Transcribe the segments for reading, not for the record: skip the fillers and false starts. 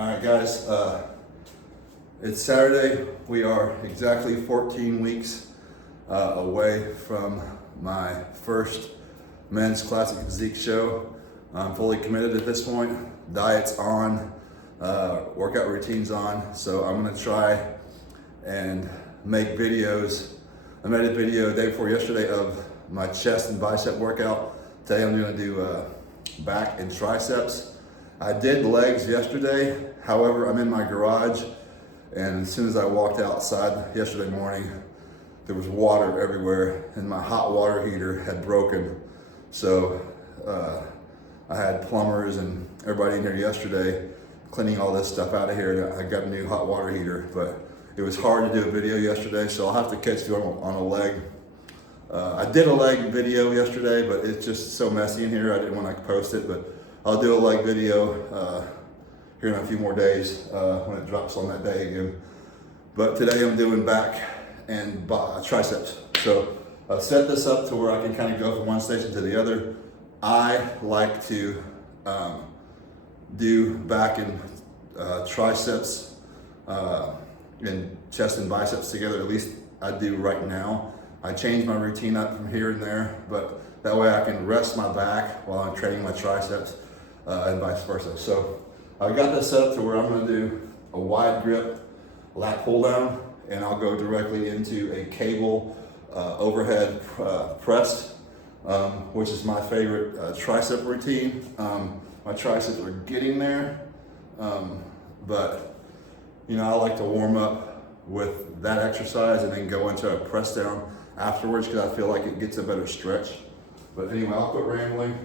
All right, guys, it's Saturday. We are exactly 14 weeks away from my first men's classic physique show. I'm fully committed at this point. Diet's on, workout routine's on, so I'm gonna try and make videos. I made a video the day before yesterday of my chest and bicep workout. Today I'm gonna do back and triceps. I did legs yesterday, however, I'm in my garage, and as soon as I walked outside yesterday morning, there was water everywhere, and my hot water heater had broken. So I had plumbers and everybody in here yesterday cleaning all this stuff out of here, and I got a new hot water heater, but it was hard to do a video yesterday, so I'll have to catch you on a leg. I did a leg video yesterday, but it's just so messy in here, I didn't want to post it, but I'll do a leg video here in a few more days when it drops on that day again. But today I'm doing back and triceps. So I've set this up to where I can kind of go from one station to the other. I like to do back and triceps and chest and biceps together, at least I do right now. I change my routine up from here and there, but that way I can rest my back while I'm training my triceps and vice versa. So I've got this set up to where I'm gonna do a wide grip lat pull down, and I'll go directly into a cable overhead press, which is my favorite tricep routine. My triceps are getting there, but you know, I like to warm up with that exercise and then go into a press down afterwards because I feel like it gets a better stretch. But anyway, I'll quit rambling.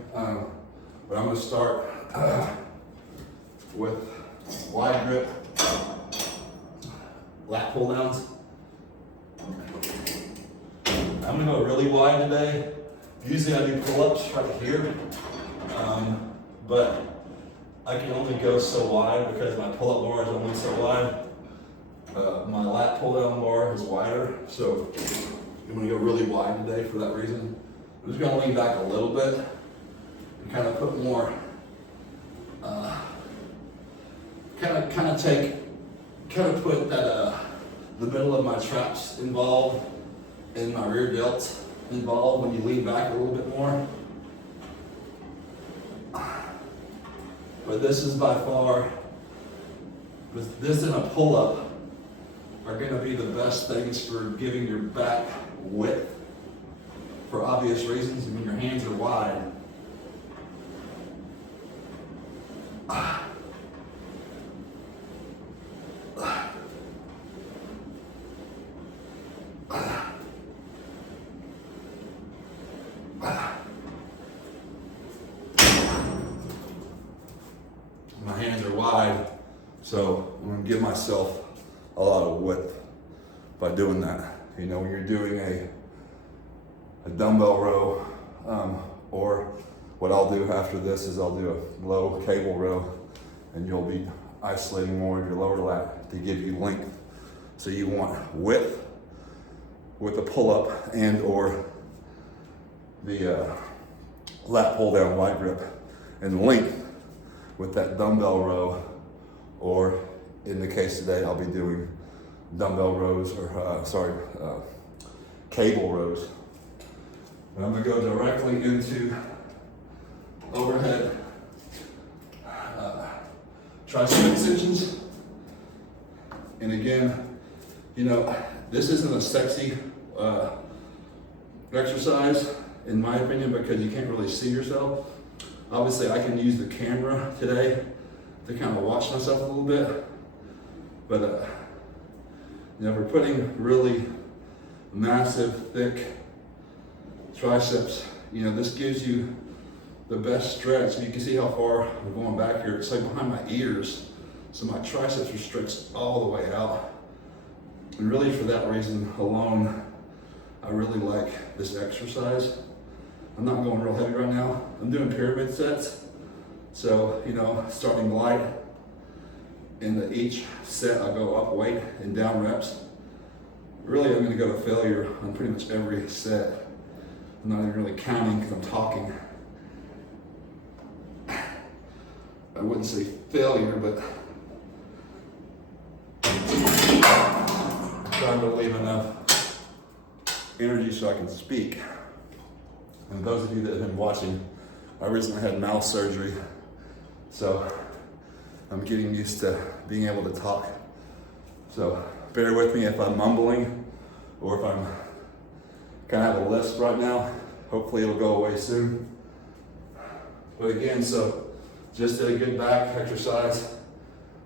But I'm gonna start with wide grip lat pull downs. I'm gonna go really wide today. Usually I do pull-ups right here, but I can only go so wide because my pull-up bar is only so wide. My lat pull down bar is wider, so I'm gonna go really wide today for that reason. I'm just gonna lean back a little bit and kind of put more, put that the middle of my traps involved and my rear delts involved when you lean back a little bit more. But this is by far, this and a pull-up are gonna be the best things for giving your back width for obvious reasons. I mean, your hands are wide. My hands are wide, so I'm gonna give myself a lot of width by doing that. You know, when you're doing a dumbbell row, or what I'll do after this is I'll do a low cable row, and you'll be isolating more of your lower lat to give you length. So you want width with a pull-up and or the lat pull down wide grip, and length with that dumbbell row, or in the case today I'll be doing dumbbell rows, or cable rows. And I'm gonna go directly into overhead tricep extensions. And again, you know, this isn't a sexy exercise in my opinion because you can't really see yourself. Obviously I can use the camera today to kind of watch myself a little bit, but you know, if we're putting really massive, thick triceps, you know, this gives you the best stretch. You can see how far we're going back here. It's like behind my ears, so my triceps are stretched all the way out. And really for that reason alone, I really like this exercise. I'm not going real heavy right now. I'm doing pyramid sets. So, you know, starting light. In each set, I go up weight and down reps. Really, I'm gonna go to failure on pretty much every set. I'm not even really counting because I'm talking. I wouldn't say failure, but trying to leave enough energy so I can speak. And those of you that have been watching, I recently had mouth surgery, so I'm getting used to being able to talk. So bear with me if I'm mumbling or if I'm kind of have a lisp right now. Hopefully it'll go away soon. But again, so just did a good back exercise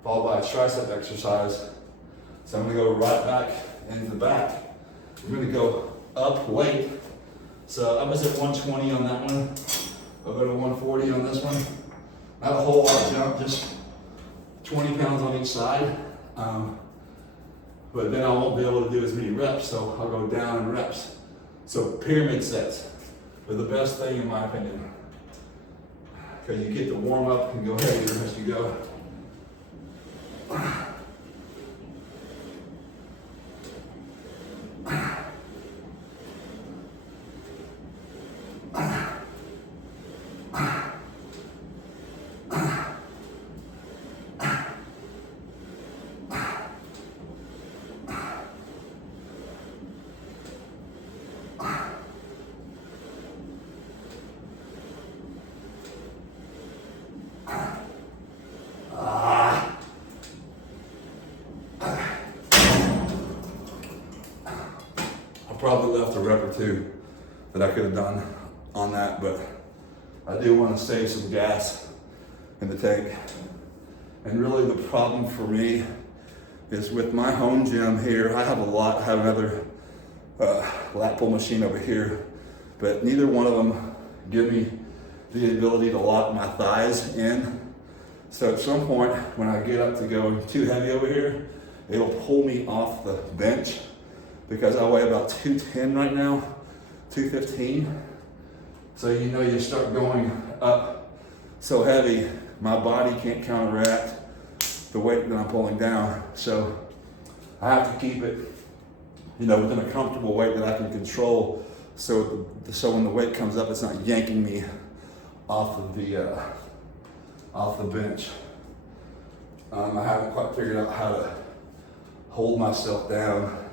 followed by a tricep exercise. So I'm gonna go right back into the back. I'm gonna go up weight. So I was at 120 on that one. I'll go to 140 on this one. Not a whole lot of jump, just 20 pounds on each side. But then I won't be able to do as many reps, so I'll go down in reps. So pyramid sets are the best thing in my opinion. Okay, you get to warm up and go heavier as you go. Probably left a rep or two that I could have done on that, but I do want to save some gas in the tank. And really the problem for me is with my home gym here, I have another lat pull machine over here, but neither one of them give me the ability to lock my thighs in. So at some point when I get up to go too heavy over here, it'll pull me off the bench. Because I weigh about 210 right now, 215. So you know you start going up so heavy, my body can't counteract the weight that I'm pulling down. So I have to keep it, within a comfortable weight that I can control. So when the weight comes up, it's not yanking me off of the bench. I haven't quite figured out how to hold myself down.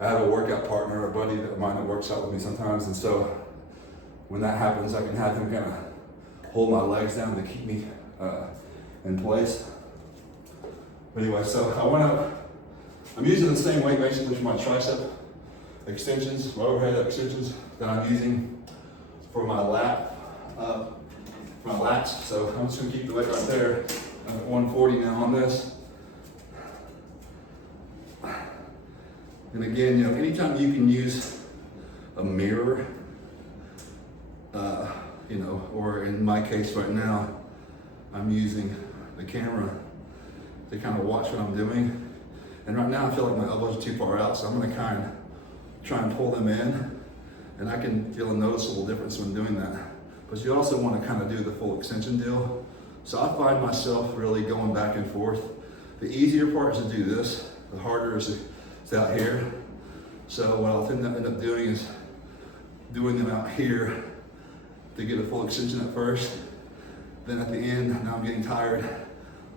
I have a workout partner, a buddy of mine that works out with me sometimes, and so when that happens, I can have him kind of hold my legs down to keep me in place. But anyway, so I went up. I'm using the same weight basically for my tricep extensions, my overhead extensions that I'm using for my lats. So I'm just gonna keep the weight right there. I'm at 140 now on this. And again, anytime you can use a mirror, or in my case right now, I'm using the camera to kind of watch what I'm doing. And right now I feel like my elbows are too far out, so I'm gonna kind of try and pull them in, and I can feel a noticeable difference when doing that. But you also want to kind of do the full extension deal. So I find myself really going back and forth. The easier part is to do this, the harder is out here. So what I'll end up doing is doing them out here to get a full extension at first. Then at the end, now I'm getting tired,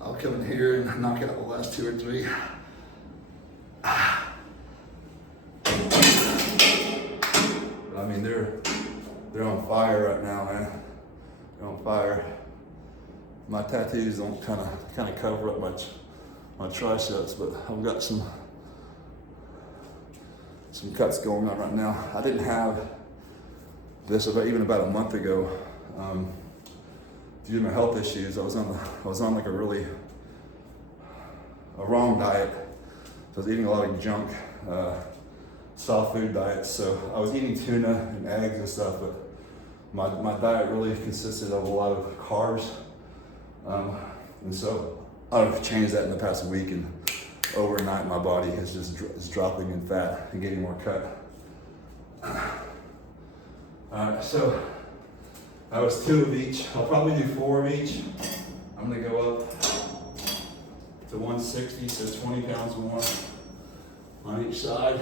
I'll come in here and knock out the last 2 or 3. But I mean, they're on fire right now, man. They're on fire. My tattoos don't kind of cover up my triceps, but I've got some cuts going on right now. I didn't have this even about a month ago. Due to my health issues, I was on like a wrong diet. So I was eating a lot of junk, soft food diets. So I was eating tuna and eggs and stuff, but my diet really consisted of a lot of carbs. And so I've changed that in the past week, and overnight my body is dropping in fat and getting more cut. So that was 2 of each. I'll probably do 4 of each. I'm gonna go up to 160, so 20 pounds more on each side.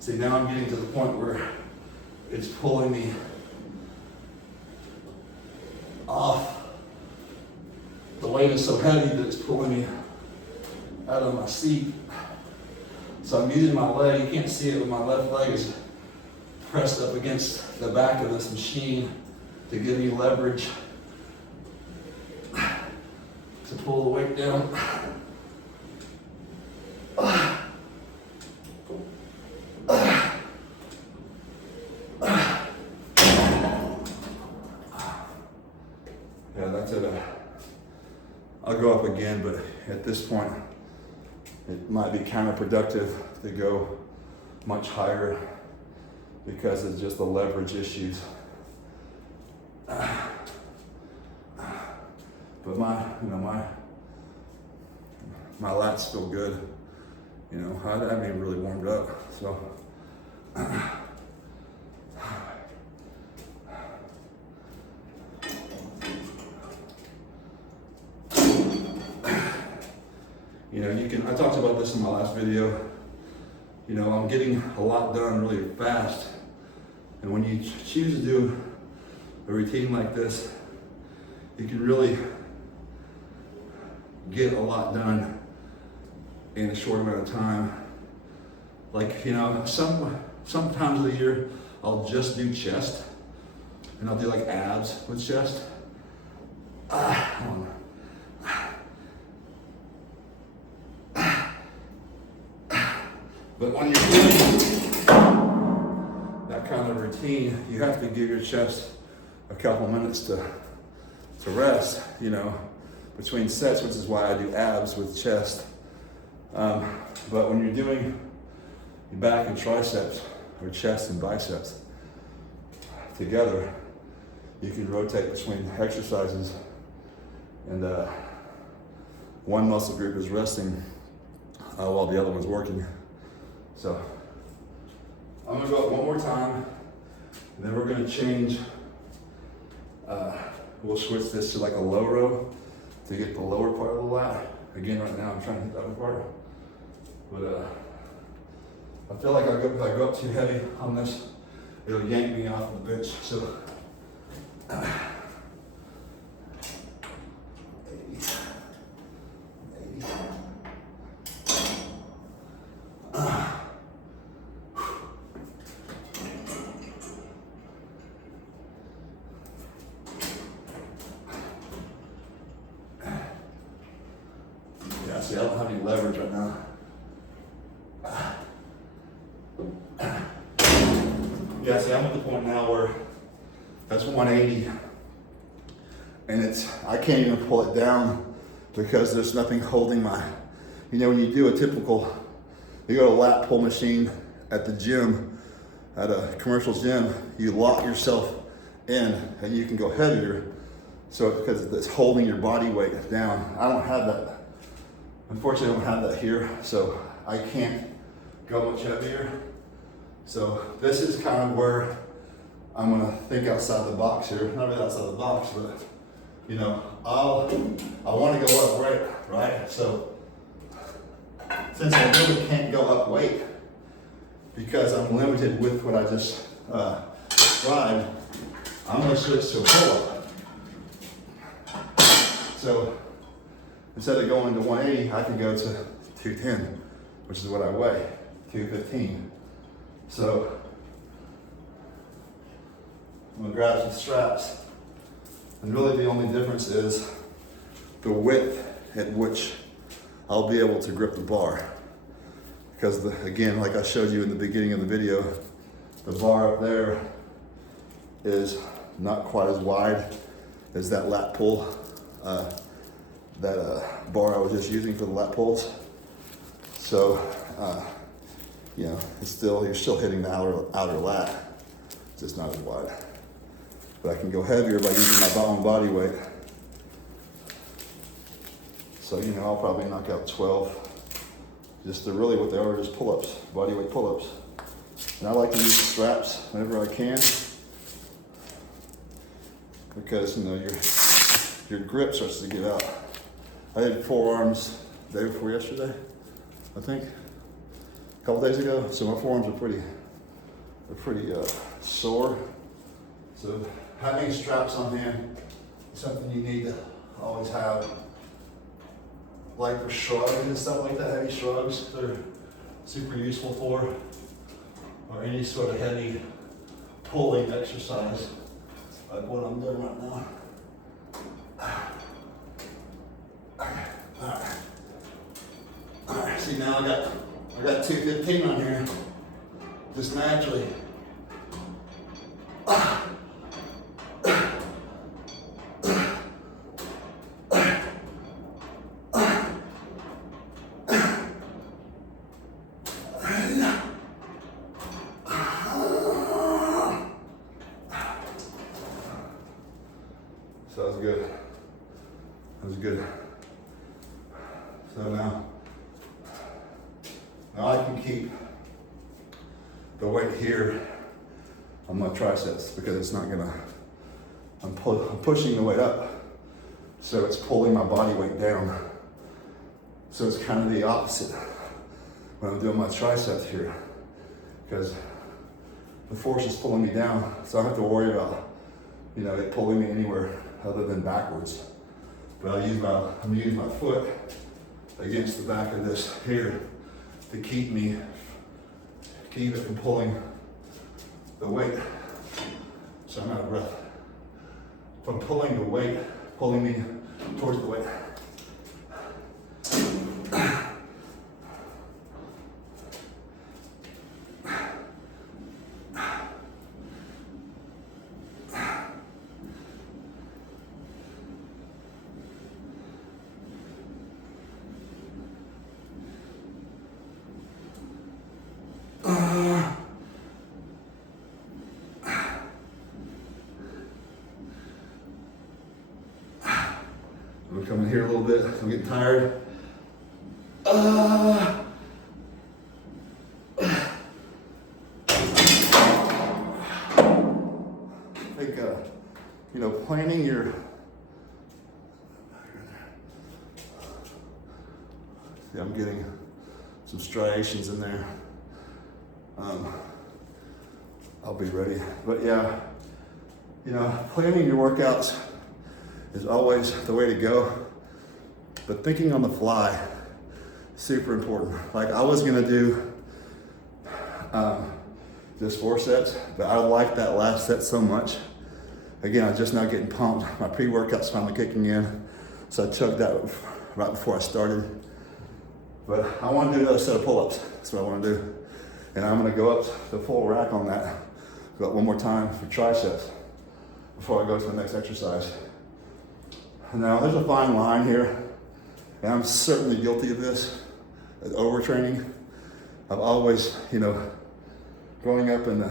See, now I'm getting to the point where it's pulling me off. The weight is so heavy that it's pulling me out of my seat. So I'm using my leg, you can't see it, but my left leg is pressed up against the back of this machine to give me leverage to pull the weight down. Yeah, that's it. I'll go up again, but at this point, it might be counterproductive to go much higher because it's just the leverage issues. But my lats feel good. You know, I haven't even really warmed up, so. You know, I talked about this in my last video. You know, I'm getting a lot done really fast. And when you choose to do a routine like this, you can really get a lot done in a short amount of time. Like, you know, sometimes of the year, I'll just do chest, and I'll do like abs with chest. But when you're doing that kind of routine, you have to give your chest a couple minutes to rest, you know, between sets, which is why I do abs with chest. But when you're doing your back and triceps, or chest and biceps together, you can rotate between exercises, and one muscle group is resting while the other one's working. So I'm gonna go up one more time, and then we're gonna change. We'll switch this to like a low row to get the lower part of the lat. Again, right now I'm trying to hit the upper part, but I feel like if I go up too heavy on this, it'll yank me off the bench. So. See, I don't have any leverage right now. Yeah, see, I'm at the point now where that's 180, and I can't even pull it down because there's nothing holding my, you know, when you do you go to a lat pull machine at the gym, at a commercial gym, you lock yourself in and you can go heavier, so because it's holding your body weight down. I don't have that. Unfortunately, I don't have that here, so I can't go much heavier. So this is kind of where I'm gonna think outside the box here. Not really outside the box, but you know, I want to go up right? So since I really can't go up weight because I'm limited with what I just described, I'm gonna switch to a pull-up. So instead of going to 180, I can go to 210, which is what I weigh, 215. So I'm gonna grab some straps, and really the only difference is the width at which I'll be able to grip the bar. Because again, like I showed you in the beginning of the video, the bar up there is not quite as wide as that lat pull. That bar I was just using for the lat pulls. So, you know, you're still hitting the outer lat, it's just not as wide. But I can go heavier by using my own body weight. So, you know, I'll probably knock out 12. Just really what they are, just pull-ups, body weight pull-ups. And I like to use straps whenever I can, because, you know, your grip starts to give out. I did forearms the day before yesterday, I think, a couple days ago. So my forearms are pretty sore. So having straps on hand something you need to always have. Like for shrugs and stuff like that, heavy shrugs, they're super useful for, or any sort of heavy pulling exercise, like what I'm doing right now. Alright, see now I got 215 on here, just naturally. So that was good. That was good. So now I can keep the weight here on my triceps because it's not gonna, I'm pushing the weight up. So it's pulling my body weight down. So it's kind of the opposite when I'm doing my triceps here, because the force is pulling me down. So I don't have to worry about, it pulling me anywhere other than backwards. But I'm gonna use my foot against the back of this here to keep it from pulling the weight. So I'm out of breath. From pulling the weight, pulling me towards the weight. I'm coming here a little bit. I'm getting tired. I think, planning your, see, I'm getting some striations in there. I'll be ready. But yeah, planning your workouts is always the way to go. But thinking on the fly, super important. Like I was gonna do just 4 sets, but I liked that last set so much. Again, I'm just now getting pumped. My pre-workout's finally kicking in. So I chugged that right before I started. But I wanna do another set of pull-ups. That's what I wanna do. And I'm gonna go up the full rack on that. Go up one more time for triceps before I go to the next exercise. Now, there's a fine line here, and I'm certainly guilty of this, as overtraining. I've always, growing up in the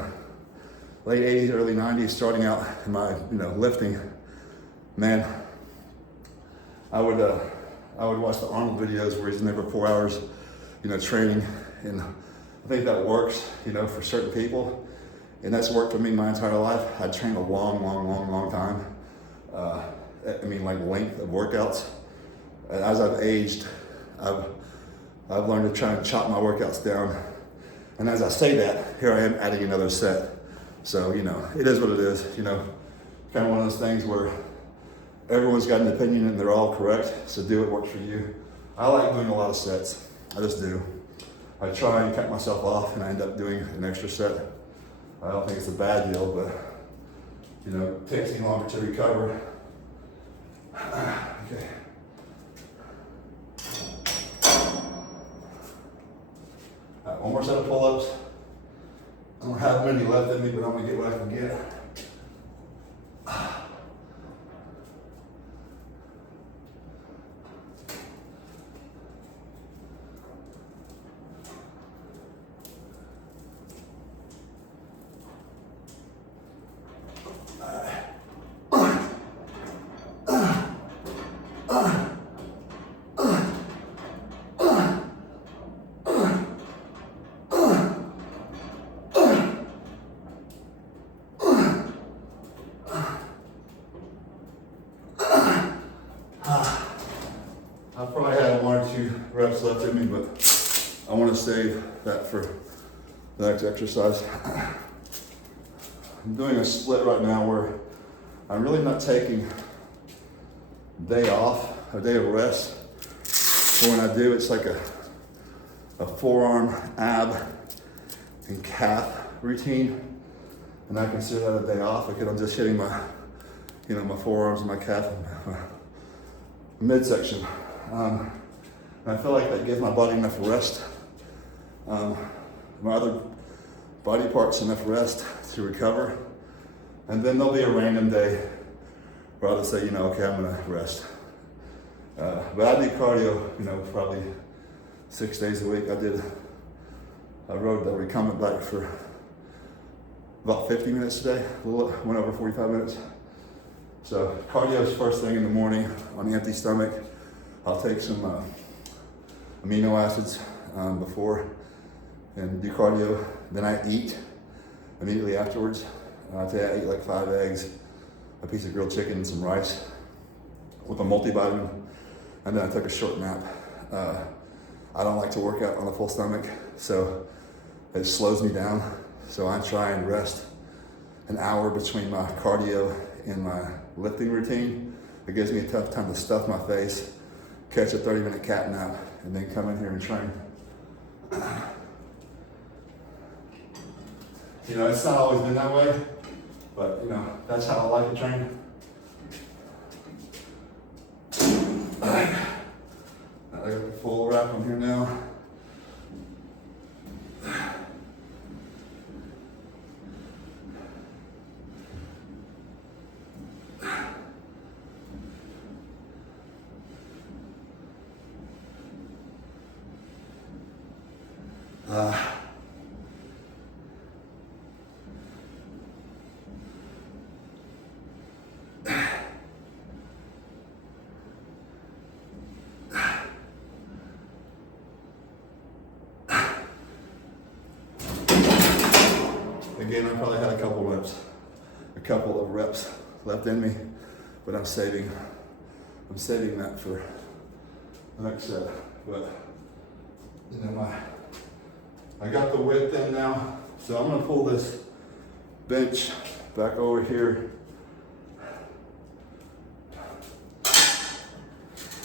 late 80s, early 90s, starting out in my, lifting, man, I would watch the Arnold videos where he's in there for 4 hours, training, and I think that works, for certain people, and that's worked for me my entire life. I trained a long time. Like length of workouts. As I've aged, I've learned to try and chop my workouts down. And as I say that, here I am adding another set. So, it is what it is, kind of one of those things where everyone's got an opinion and they're all correct. So do what works for you. I like doing a lot of sets. I just do. I try and cut myself off and I end up doing an extra set. I don't think it's a bad deal, but, it takes me longer to recover. Okay. All right, one more set of pull-ups. I don't have many left in me, but I'm gonna get what I can get. I probably had 1 or 2 reps left in me, but I want to save that for the next exercise. I'm doing a split right now where I'm really not taking day off, a day of rest. So when I do, it's like a forearm, ab, and calf routine. And I consider that a day off because I'm just hitting my, my forearms and my calf and my midsection. And I feel like that gives my body enough rest, my other body parts enough rest to recover. And then there'll be a random day where I'll just say, okay, I'm gonna rest. But I do cardio, probably 6 days a week. I rode the recumbent bike for about 50 minutes today, went over 45 minutes. So cardio is first thing in the morning on an empty stomach. I'll take some amino acids before and do cardio. Then I eat immediately afterwards. Today I ate like 5 eggs, a piece of grilled chicken, and some rice with a multivitamin. And then I took a short nap. I don't like to work out on a full stomach, so it slows me down. So I try and rest an hour between my cardio and my lifting routine. It gives me a tough time to stuff my face, catch a 30-minute cat nap, and then come in here and train. It's not always been that way, but that's how I like to train. I got a full wrap on here now. Again, I probably had a couple of reps left in me, but I'm saving that for the next set. But I got the width in now, so I'm gonna pull this bench back over here.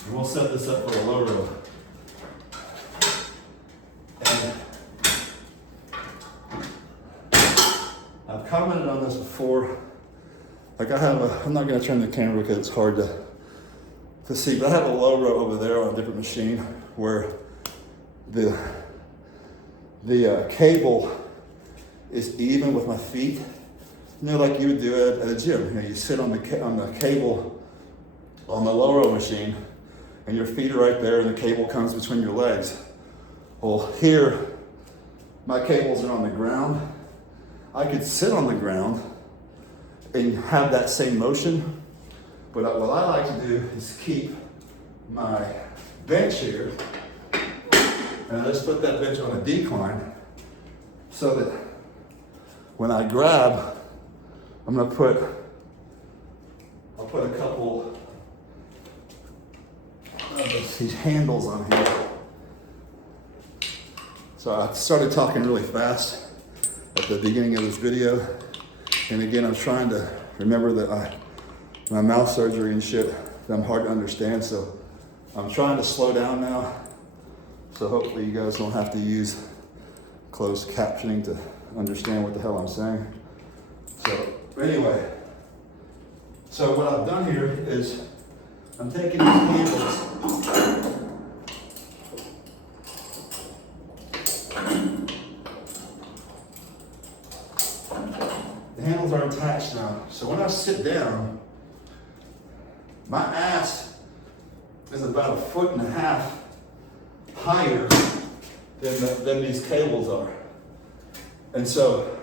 And we'll set this up for a low row. And I've commented on this before. Like I'm not gonna turn the camera because it's hard to see, but I have a low row over there on a different machine where the cable is even with my feet. Like you would do it at a gym. You sit on the cable on the low row machine, and your feet are right there, and the cable comes between your legs. Well, here, my cables are on the ground. I could sit on the ground and have that same motion, but what I like to do is keep my bench here, and let's put that bench on a decline so that when I grab, I'll put a couple of these handles on here. So I started talking really fast at the beginning of this video. And again, I'm trying to remember that my mouth surgery and shit, I'm hard to understand. So I'm trying to slow down now. So hopefully you guys don't have to use closed captioning to understand what the hell I'm saying. So anyway, so what I've done here is I'm taking these handles. The handles are attached now. So when I sit down, my ass is about 1.5 feet higher than these cables are. And so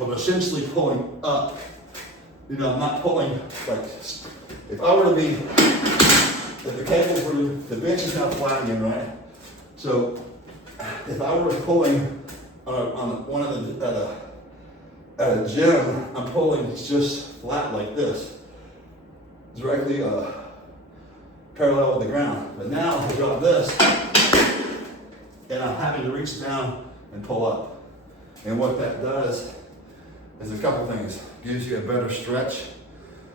I'm essentially pulling up. I'm not pulling like, if the cables were, the bench is now flat again, right? So if I were pulling on one of the, at a gym, I'm pulling just flat like this, directly parallel with the ground. But now I drop this, and I'm having to reach down and pull up. And what that does is a couple things. Gives you a better stretch,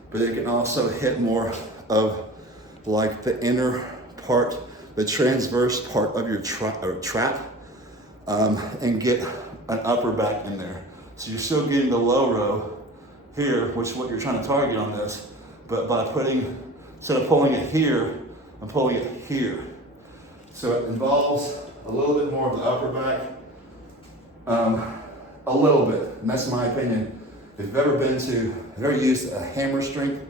but it can also hit more of like the inner part, the transverse part of your trap, and get an upper back in there. So you're still getting the low row here, which is what you're trying to target on this, but by putting, instead of pulling it here, I'm pulling it here. So it involves a little bit more of the upper back, a little bit, and that's my opinion. If you've ever used a hammer strength,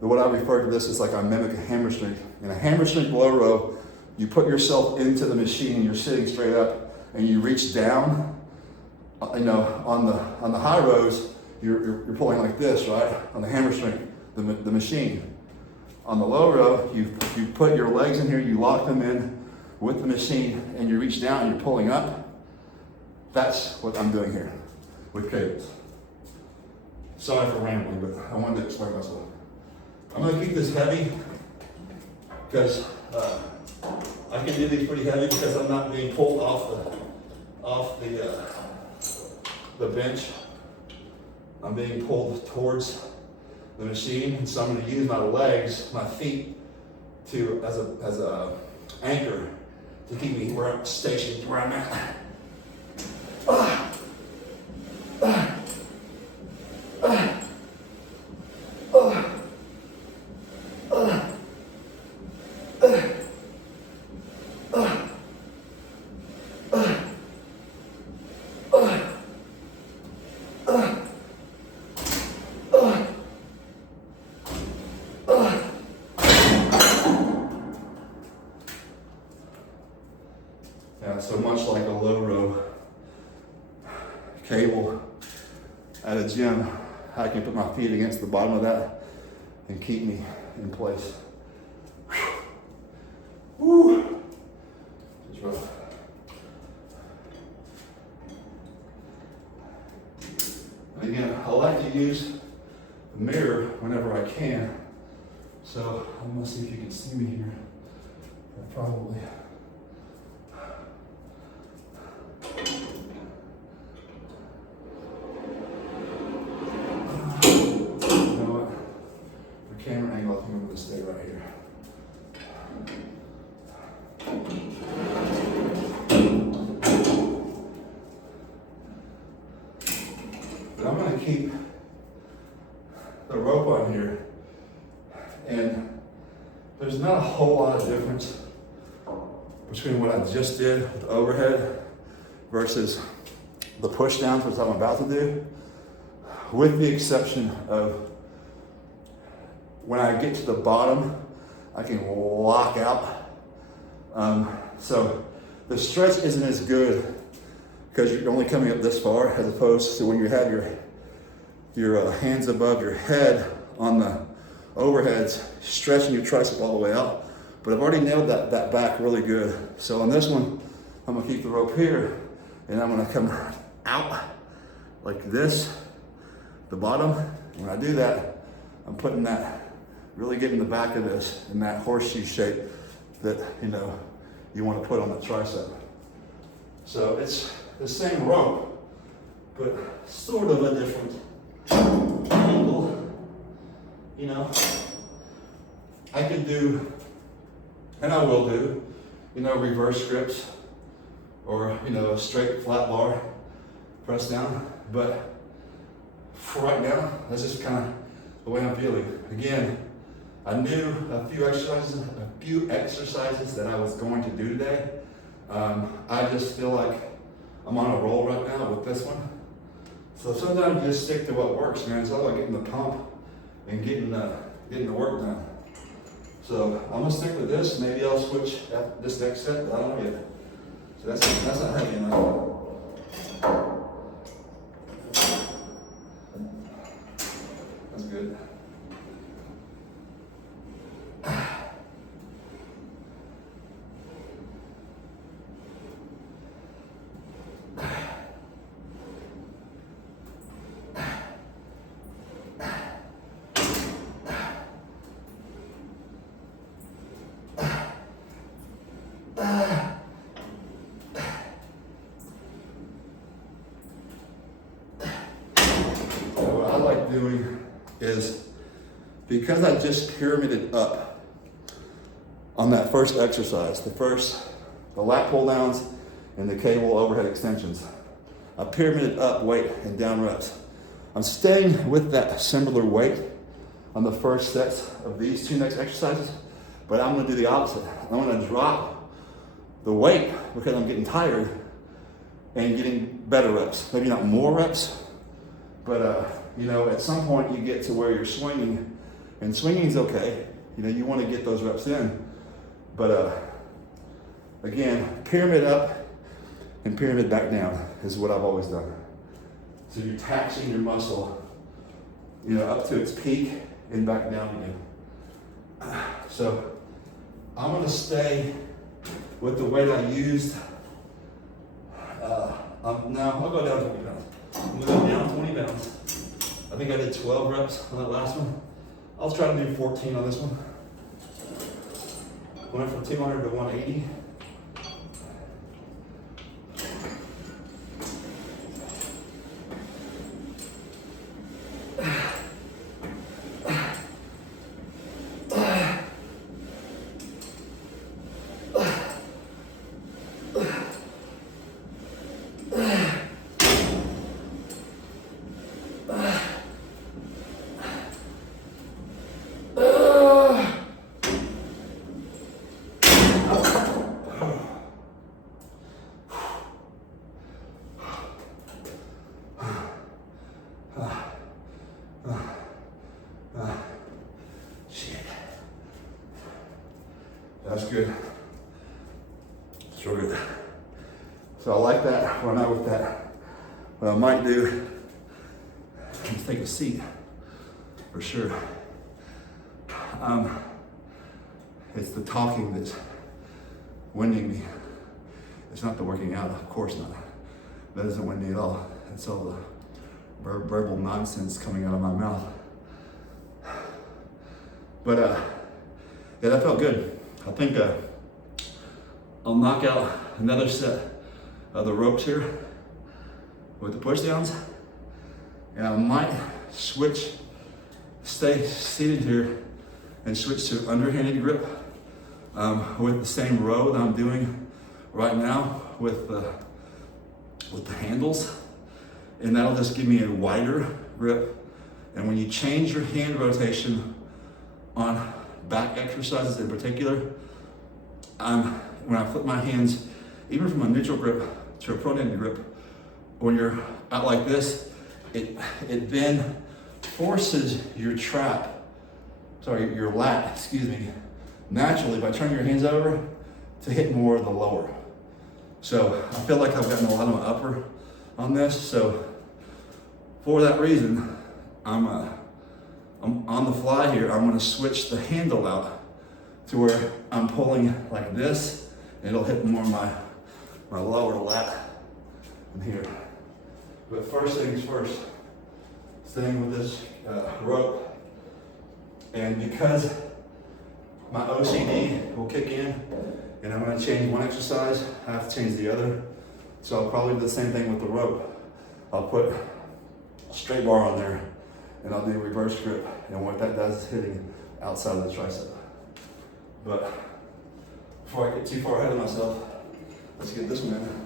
what I refer to this as like I mimic a hammer strength. In a hammer strength low row, you put yourself into the machine and you're sitting straight up and you reach down. You know, on the high rows, you're pulling like this, right? On the hammer strength, the machine. On the low row, you put your legs in here, you lock them in with the machine, and you reach down and you're pulling up. That's what I'm doing here with cables. Sorry for rambling, but I wanted to explain myself. I'm gonna keep this heavy because I can do these pretty heavy because I'm not being pulled off the bench. I'm being pulled towards the machine, and so I'm going to use my legs, my feet, as a anchor to keep me where I'm stationed, where I'm at. Yeah, so much like a low row cable at a gym, I can put my feet against the bottom of that and keep me in place. Woo! It's rough. And again, I like to use the mirror whenever I can. So I'm gonna see if you can see me here. Probably. Camera angle, I think I'm going to stay right here. But I'm going to keep the rope on here, and there's not a whole lot of difference between what I just did with the overhead versus the push downs, which I'm about to do, with the exception of when I get to the bottom, I can lock out. So the stretch isn't as good because you're only coming up this far, as opposed to when you have your hands above your head on the overheads, stretching your tricep all the way out. But I've already nailed that back really good. So on this one, I'm gonna keep the rope here, and I'm gonna come out like this, the bottom. When I do that, I'm putting that, really getting the back of this in that horseshoe shape that you want to put on the tricep. So it's the same rope, but sort of a different angle. I can do, and I will do, reverse grips or a straight flat bar press down. But for right now, that's just kind of the way I'm feeling. Again, I knew a few exercises that I was going to do today. I just feel like I'm on a roll right now with this one. So sometimes you just stick to what works, man. It's all about getting the pump and getting the work done. So I'm gonna stick with this. Maybe I'll switch after this next set, but I don't know yet. So that's not heavy enough. That's good. What I like doing is, because I just pyramided up, on that first exercise, the lat pull downs and the cable overhead extensions. I pyramided up weight and down reps. I'm staying with that similar weight on the first sets of these two next exercises, but I'm gonna do the opposite. I'm gonna drop the weight because I'm getting tired and getting better reps. Maybe not more reps, but you know, at some point you get to where you're swinging, and swinging is okay. You know, you wanna get those reps in, but again, pyramid up and pyramid back down is what I've always done. So you're taxing your muscle, you know, up to its peak and back down again. So I'm gonna stay with the weight I used. Now I'll go down 20 pounds. I'm gonna go down 20 pounds. I think I did 12 reps on that last one. I'll try to do 14 on this one. Went from 200 to 180. That's good. Sure good. So I like that. We're not with that. What I might do is take a seat for sure. It's the talking that's winding me. It's not the working out, of course not. That doesn't wind me at all. It's all the verbal nonsense coming out of my mouth. But yeah, that felt good. I think I'll knock out another set of the ropes here with the push downs, and I might stay seated here and switch to underhanded grip with the same row that I'm doing right now with the handles, and that'll just give me a wider grip. And when you change your hand rotation on back exercises in particular, when I flip my hands, even from a neutral grip to a pronated grip, when you're out like this, it then forces your lat, naturally by turning your hands over to hit more of the lower. So I feel like I've gotten a lot of my upper on this. So for that reason, I'm on the fly here. I'm gonna switch the handle out to where I'm pulling like this, and it'll hit more my lower lat in here. But first things first, staying with this rope. And because my OCD will kick in and I'm gonna change one exercise, I have to change the other. So I'll probably do the same thing with the rope. I'll put a straight bar on there and I'll do a reverse grip. And what that does is hitting outside of the tricep. But before I get too far ahead of myself, let's get this one in.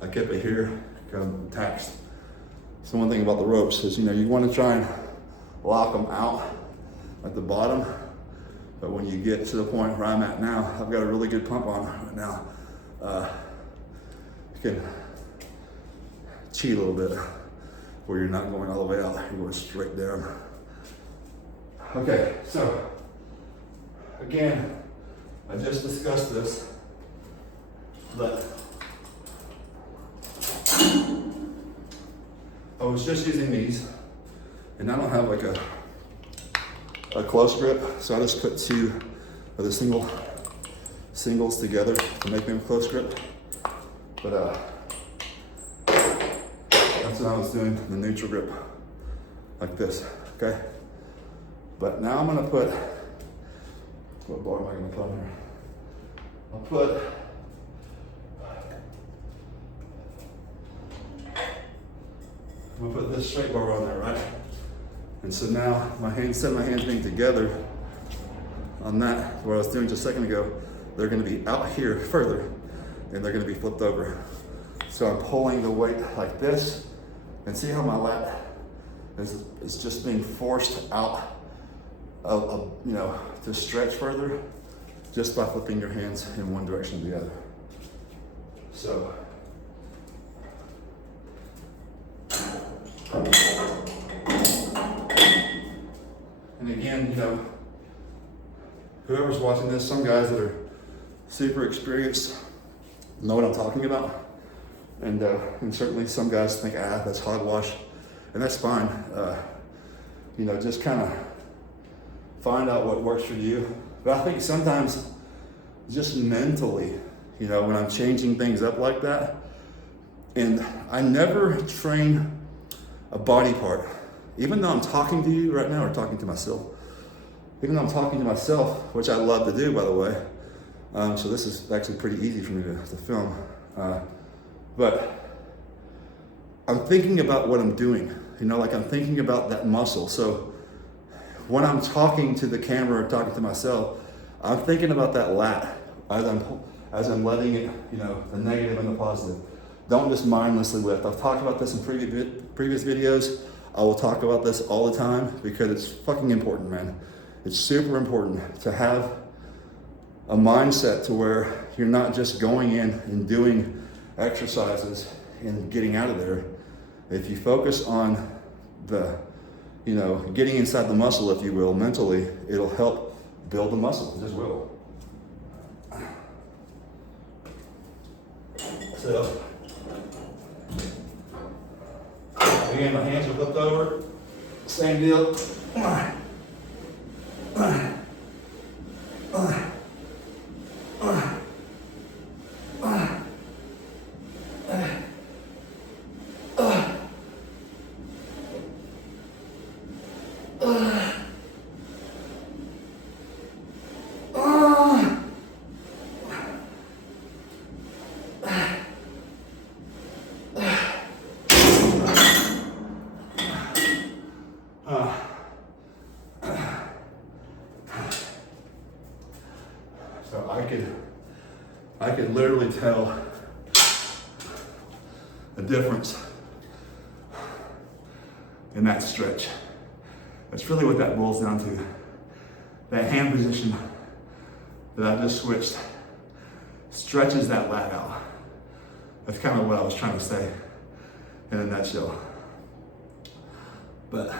I kept it here because I'm taxed. So one thing about the ropes is, you want to try and lock them out at the bottom, but when you get to the point where I'm at now, I've got a really good pump on right now. You can cheat a little bit where you're not going all the way out, you're going straight down. Okay, so again, I just discussed this, but was just using these, and I don't have like a close grip, so I just put two of the singles together to make them close grip. But that's what I was doing, the neutral grip, like this, okay? But now I'm gonna put, what bar am I gonna put here? I'll put, I'm gonna put this straight bar on there, right? And so now my hands, instead of my hands being together on that, what I was doing just a second ago, they're gonna be out here further and they're gonna be flipped over. So I'm pulling the weight like this, and see how my lat is just being forced out of, you know, to stretch further just by flipping your hands in one direction or the other. So. And again, you know, whoever's watching this, some guys that are super experienced know what I'm talking about. And certainly some guys think, that's hogwash, and that's fine. You know, just kind of find out what works for you. But I think sometimes just mentally, you know, when I'm changing things up like that, and I never train a body part, even though I'm talking to you right now or talking to myself, even though I'm talking to myself, which I love to do, by the way. So this is actually pretty easy for me to film. But I'm thinking about what I'm doing, you know, like I'm thinking about that muscle. So when I'm talking to the camera or talking to myself, I'm thinking about that lat as I'm letting it, you know, the negative and the positive. Don't just mindlessly lift. I've talked about this in previous videos. I will talk about this all the time because it's fucking important, man. It's super important to have a mindset to where you're not just going in and doing exercises and getting out of there. If you focus on the, you know, getting inside the muscle, if you will, mentally, it'll help build the muscle. It just will. So, again, my hands are flipped over. Same deal. So I could literally tell a difference in that stretch. That's really what that boils down to. That hand position that I just switched stretches that lat out. That's kind of what I was trying to say in a nutshell. But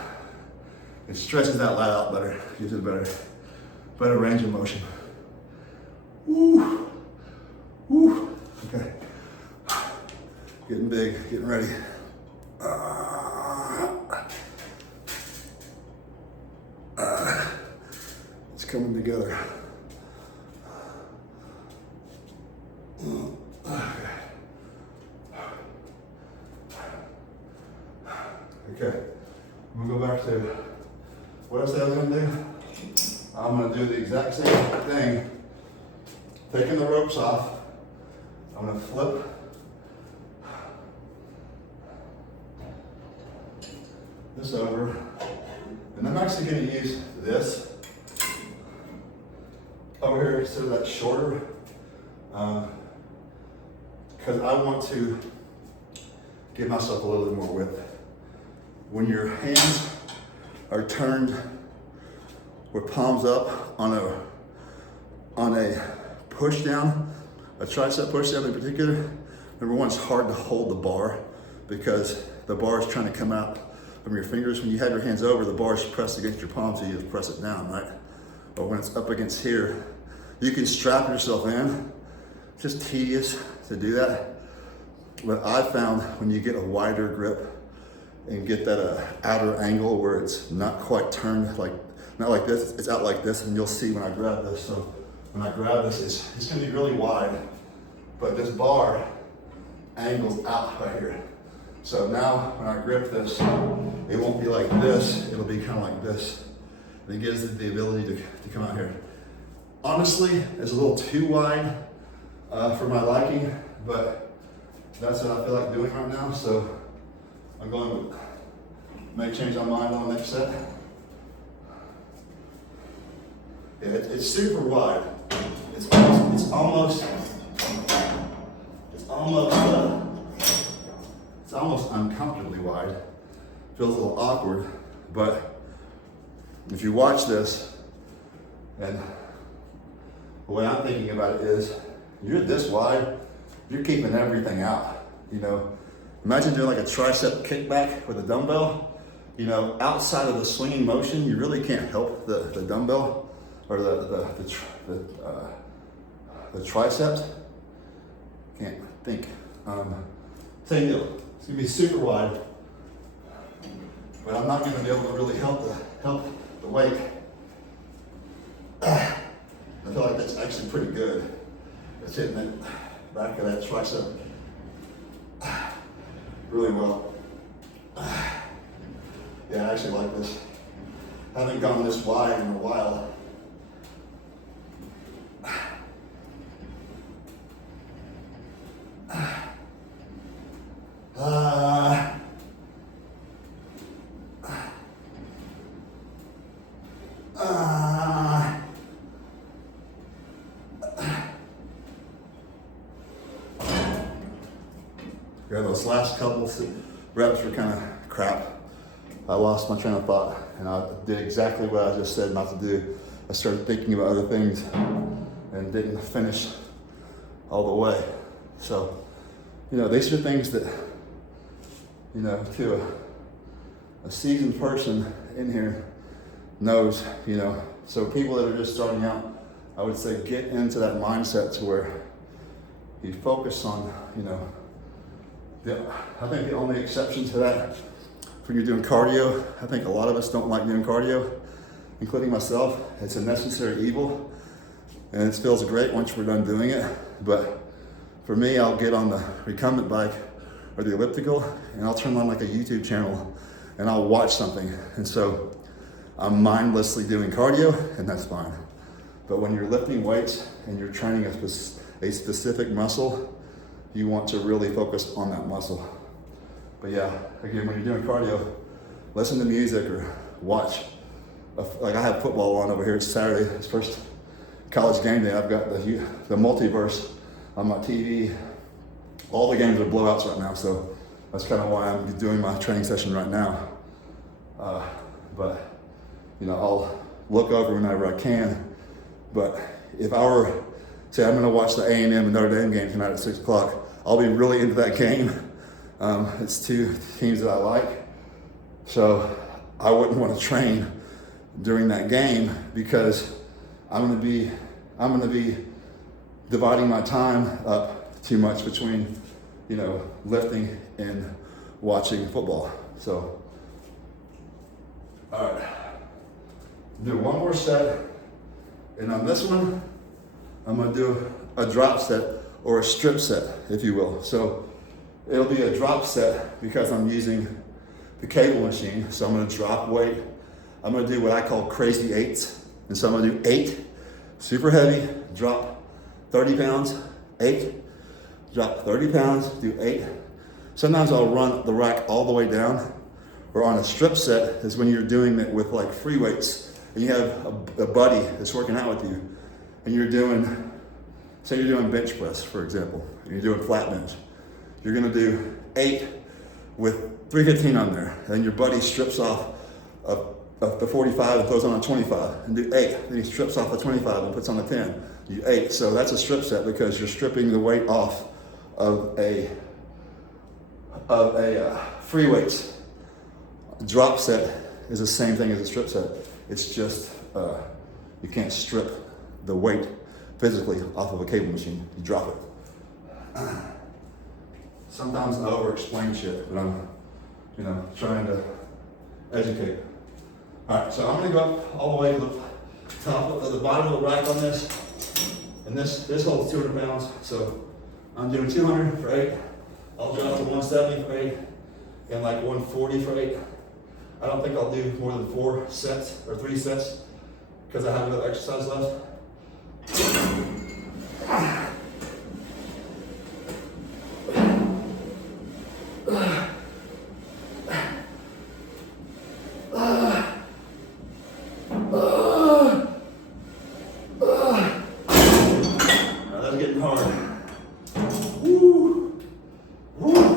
it stretches that lat out better, gives it a better range of motion. Woo, woo, okay. Getting big, getting ready. It's coming together. Okay, I'm gonna go back to what I said I was gonna do. I'm gonna do the exact same thing. Taking the ropes off, I'm gonna flip this over, and I'm actually gonna use this over here so that's shorter, because I want to give myself a little bit more width. When your hands are turned with palms up on a push down, a tricep push down in particular, number one, it's hard to hold the bar because the bar is trying to come out from your fingers. When you have your hands over, the bar is pressed against your palm, so you just press it down, right? But when it's up against here, you can strap yourself in. It's just tedious to do that. But I found when you get a wider grip, and get that outer angle where it's not quite turned, like not like this, it's out like this, and you'll see when I grab this. So when I grab this, it's gonna be really wide, but this bar angles out right here. So now when I grip this, it won't be like this, it'll be kind of like this. And it gives it the ability to come out here. Honestly, it's a little too wide for my liking, but that's what I feel like doing right now. So I'm going to make change my mind on the next set. Yeah, it's super wide. It's almost uncomfortably wide. Feels a little awkward, but if you watch this, and the way I'm thinking about it is, you're this wide, you're keeping everything out. You know, imagine doing like a tricep kickback with a dumbbell. You know, outside of the swinging motion, you really can't help the dumbbell or the triceps. Can't think. Same deal. It's gonna be super wide, but I'm not gonna be able to really help the weight. I feel like that's actually pretty good. It's hitting that back of that tricep really well. Yeah, I actually like this. I haven't gone this wide in a while. Yeah, those last couple reps were kind of crap. I lost my train of thought, and I did exactly what I just said not to do. I started thinking about other things and didn't finish all the way. So, you know, these are things that, you know, to a seasoned person in here knows, you know. So people that are just starting out, I would say get into that mindset to where you focus on, you know, I think the only exception to that, when you're doing cardio, I think a lot of us don't like doing cardio, including myself. It's a necessary evil, and it feels great once we're done doing it. But for me, I'll get on the recumbent bike or the elliptical, and I'll turn on like a YouTube channel, and I'll watch something. And so I'm mindlessly doing cardio, and that's fine. But when you're lifting weights and you're training a specific muscle, you want to really focus on that muscle. But yeah, again, when you're doing cardio, listen to music or watch. Like I have football on over here. It's Saturday. It's first college game day. I've got the multiverse on my TV. All the games are blowouts right now, so that's kind of why I'm doing my training session right now. But you know, I'll look over whenever I can. But if I were, say, I'm going to watch the A&M and Notre Dame game tonight at 6 o'clock, I'll be really into that game. It's two teams that I like, so I wouldn't want to train during that game because I'm going to be dividing my time up too much between, you know, lifting and watching football. So, all right, do one more set, and on this one, I'm going to do a drop set or a strip set, if you will. So it'll be a drop set because I'm using the cable machine. So I'm gonna drop weight. I'm gonna do what I call crazy eights. And so I'm gonna do 8, super heavy, drop 30 pounds, 8, drop 30 pounds, do 8. Sometimes I'll run the rack all the way down. Or on a strip set is when you're doing it with like free weights and you have a buddy that's working out with you and you're doing, say you're doing bench press, for example, and you're doing flat bench. You're gonna do 8 with 315 on there, and your buddy strips off the 45 and throws on a 25, and do 8. Then he strips off the 25 and puts on a 10. You 8. So that's a strip set because you're stripping the weight off of a free weights. Drop set is the same thing as a strip set. It's just you can't strip the weight physically off of a cable machine. You drop it. Sometimes I over-explain shit, but you know, trying to educate. All right, so I'm gonna go up all the way to the top of the bottom of the rack on this, and this holds 200 pounds. So I'm doing 200 for 8. I'll drop to 170 for 8, and like 140 for 8. I don't think I'll do more than 4 sets or 3 sets because I have another exercise left. That's getting hard. Woo. Woo.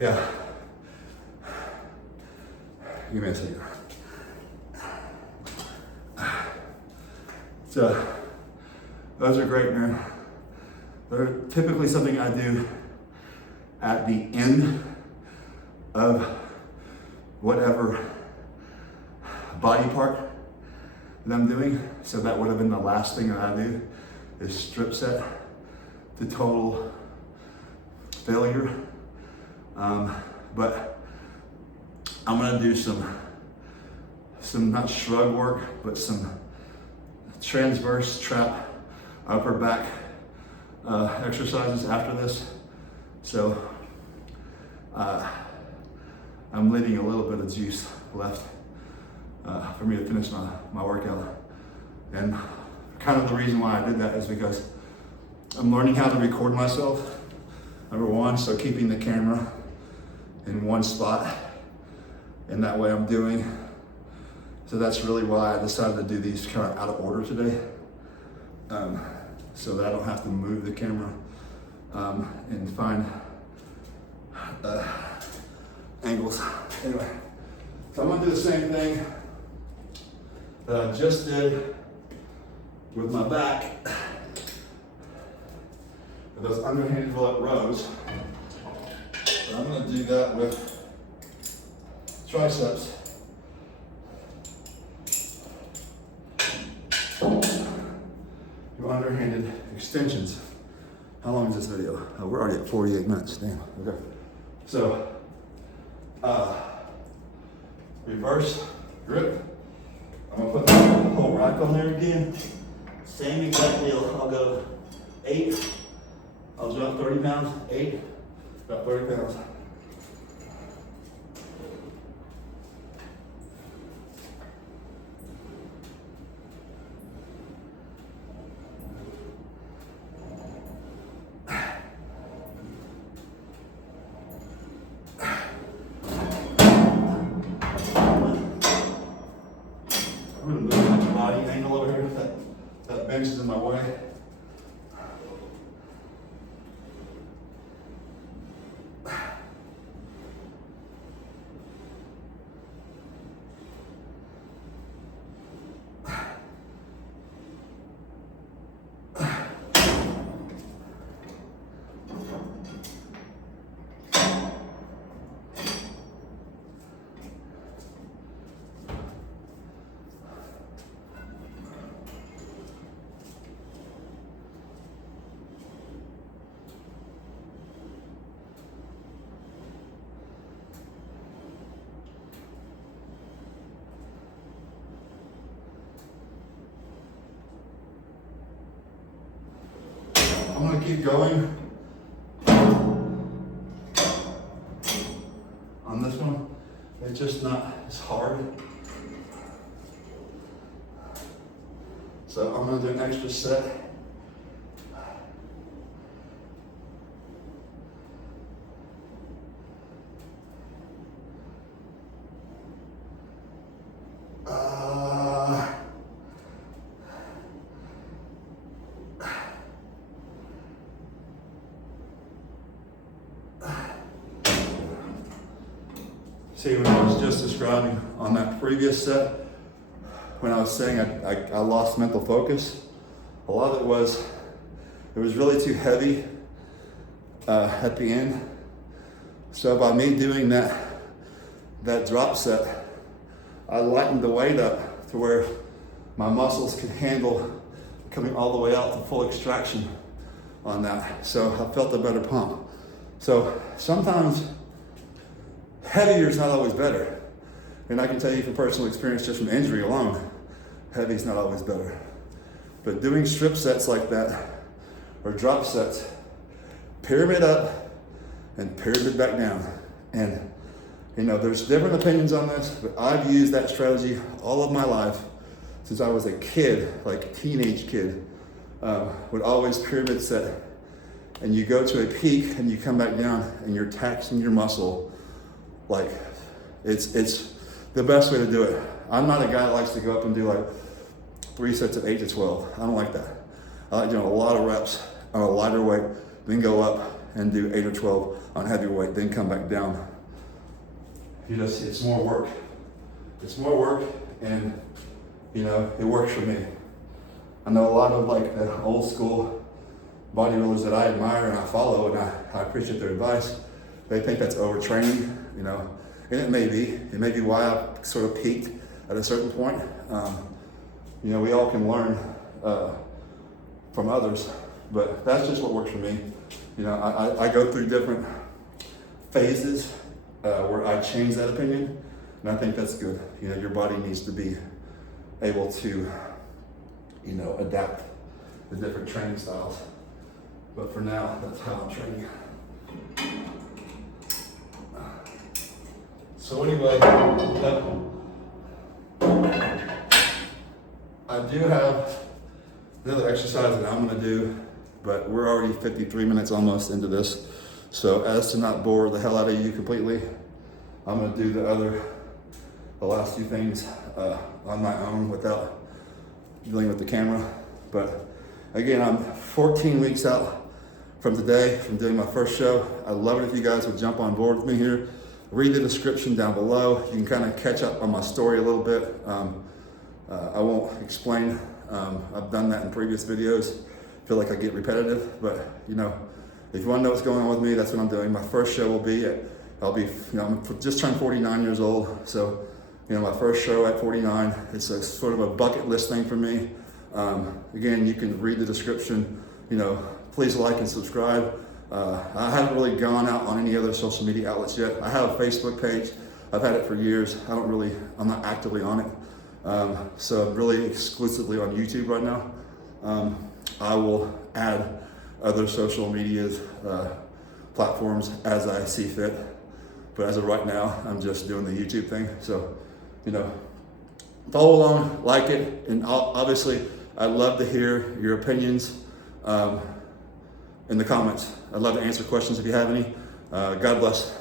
Yeah. Give me a second. So, those are great, man. They're typically something I do at the end of whatever body part that I'm doing. So that would have been the last thing that I do, is strip set to total failure. But I'm gonna do some not shrug work, but some transverse trap upper back exercises after this. So I'm leaving a little bit of juice left for me to finish my workout. And kind of the reason why I did that is because I'm learning how to record myself, number one, so keeping the camera in one spot, and that way I'm doing. So that's really why I decided to do these kind of out of order today, so that I don't have to move the camera and find angles. Anyway, so I'm gonna do the same thing that I just did with my back, with those underhanded rows. But I'm gonna do that with triceps. Do underhanded extensions. How long is this video? Oh, we're already at 48 minutes, damn, okay. So, reverse grip. I'm gonna put the whole rack on there again. Same exact deal. I'll go 8. I'll jump 30 pounds, 8, about 30 pounds. I'm gonna move my body angle over here. That bench is in my way. I'm gonna keep going. it's just not as hard. So I'm gonna do an extra set. See, when I was just describing on that previous set, when I was saying I lost mental focus, a lot of it was really too heavy at the end. So by me doing that drop set, I lightened the weight up to where my muscles could handle coming all the way out to full extraction on that. So I felt a better pump. So sometimes heavier is not always better. And I can tell you from personal experience, just from injury alone, heavy is not always better. But doing strip sets like that, or drop sets, pyramid up and pyramid back down. And you know, there's different opinions on this, but I've used that strategy all of my life since I was a kid, like a teenage kid. Would always pyramid set, and you go to a peak and you come back down and you're taxing your muscle. Like, it's the best way to do it. I'm not a guy that likes to go up and do like 3 sets of 8 to 12. I don't like that. I like doing a lot of reps on a lighter weight, then go up and do 8 or 12 on heavy weight, then come back down. It's more work. It's more work, and you know, it works for me. I know a lot of like the old school bodybuilders that I admire and I follow, and I appreciate their advice. They think that's overtraining, you know, and it may be. It may be why I sort of peaked at a certain point. You know, we all can learn from others, but that's just what works for me. You know, I go through different phases where I change that opinion, and I think that's good. You know, your body needs to be able to, you know, adapt the different training styles. But for now, that's how I'm training. So anyway, I do have another exercise that I'm gonna do, but we're already 53 minutes almost into this. So as to not bore the hell out of you completely, I'm gonna do the last few things on my own without dealing with the camera. But again, I'm 14 weeks out from today, from doing my first show. I'd love it if you guys would jump on board with me here. Read the description down below. You can kind of catch up on my story a little bit. I won't explain. I've done that in previous videos. I feel like I get repetitive, but you know, if you want to know what's going on with me, that's what I'm doing. My first show will be I'm just turned 49 years old. So, you know, my first show at 49, it's a sort of a bucket list thing for me. Again, you can read the description, you know, please like and subscribe. I haven't really gone out on any other social media outlets yet. I have a Facebook page. I've had it for years. I'm not actively on it. So I'm really exclusively on YouTube right now. I will add other social medias, platforms as I see fit. But as of right now, I'm just doing the YouTube thing. So, you know, follow along, like it, and obviously, I'd love to hear your opinions in the comments. I'd love to answer questions if you have any. God bless.